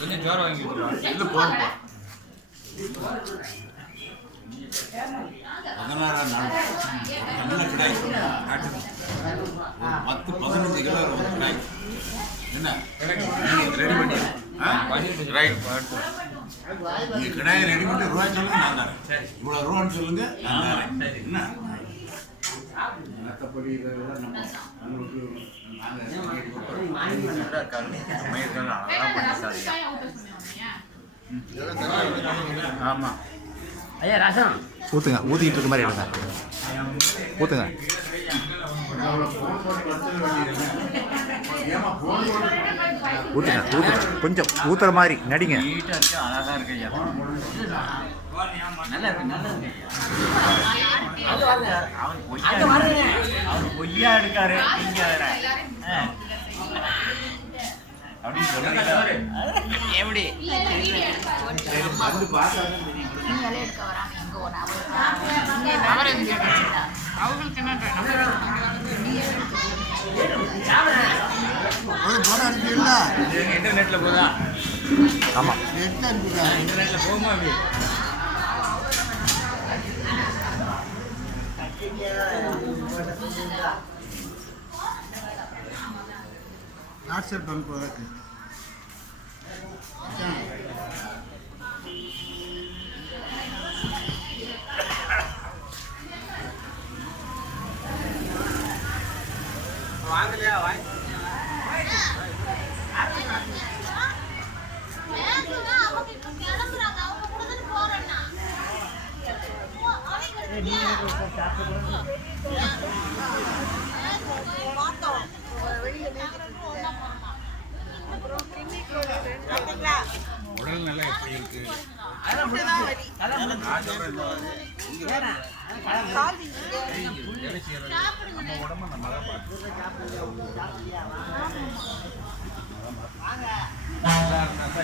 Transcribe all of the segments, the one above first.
கொஞ்சம் ஜோரம் வாங்கிட்டு இல்லை போகிறப்பா 16ஆம் நாள் நல்ல கிடாய் ஒரு 10-15 கிலோ ஒரு கிடாய் என்ன ரெடி பண்ணி ரைட் நீங்கள் கிடாயை ரெடி பண்ணி ரூபாய் சொல்லுங்க நான் தரேன் இவ்வளோ ரூபான்னு சொல்லுங்க நான் தரேன் என்ன மற்றபடி இதெல்லாம் நம்ம உங்களுக்கு ஆமாம் ஐயா ரசம் ஊற்றுங்க ஊற்றிக்கிட்டு இருக்க மாதிரி எடுங்க ஊற்றுங்க ஊற்றுங்க ஊற்றுங்க கொஞ்சம் ஊற்றுற மாதிரி நடிங்க நீட்டாக இருக்கு அழகாக இருக்கு ஐயா நல்லா இருக்கு நல்லா இருக்கு அவர் பொய்யா எடுக்காரு நீங்க அப்படின்னு சொல்லுங்க எப்படி வந்து பார்த்தா இன்டர்நெட்ல போதா ஆமாம் இன்டர்நெட்ல போகுமா அப்படி வாட்ஸ்அப் அனுப்புவதற்கு வாங்கலையா வாங்கி உடல் நல்லா எப்படி இருக்கு நம்ம உடம்ப நம்ம தான் பார்க்கணும்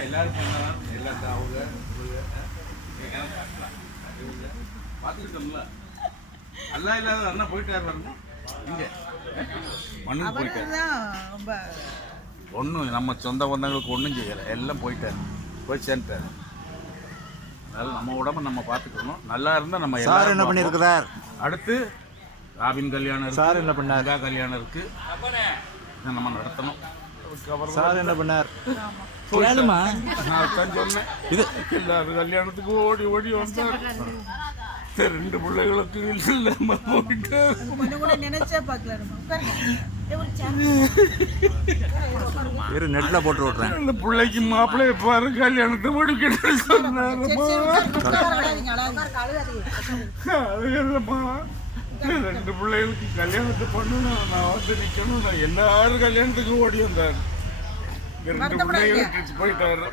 எல்லாரும் பண்ணலாம் எல்லாத்தையும் அவங்க பார்த்துக்கிட்டோம்ல அல்லா இல்லாத அண்ணா போயிட்டாரு பாருங்க இங்கே மண்ணுக்கு போயிட்டாரு ஒன்றும் நம்ம சொந்த பந்தங்களுக்கு ஒன்றும் செய்யலை எல்லாம் போயிட்டாரு போய் சேர்ந்துட்டாரு அதனால நம்ம உடம்ப நம்ம பார்த்துக்கணும் நல்லா இருந்தால் நம்ம சார் என்ன பண்ணியிருக்கிறார் அடுத்து ராபின் கல்யாணம் சார் என்ன பண்ணார் மகா கல்யாணம் இருக்கு நம்ம நடத்தணும் சார் என்ன பண்ணார் நான் சொன்னேன் இது எல்லாரும் கல்யாணத்துக்கு ஓடி ஓடி வந்தார் ரெண்டு பிள்ளைகளுக்கு இல்லாம போயிட்டு இரு நெட்டில் போட்டு விட்றேன் அந்த பிள்ளைக்கு மாப்பிள்ளை பாரு கல்யாணத்தை முடிக்கணும்னு சொன்னாருமா அது இல்லைம்மா ரெண்டு பிள்ளைகளுக்கு கல்யாணத்தை பண்ணணும் நான் வந்து நிற்கணும் நான் எல்லாரும் கல்யாணத்துக்கு ஓடி வந்தார் ரெண்டு பிள்ளைகளுக்கு போயிட்டாரு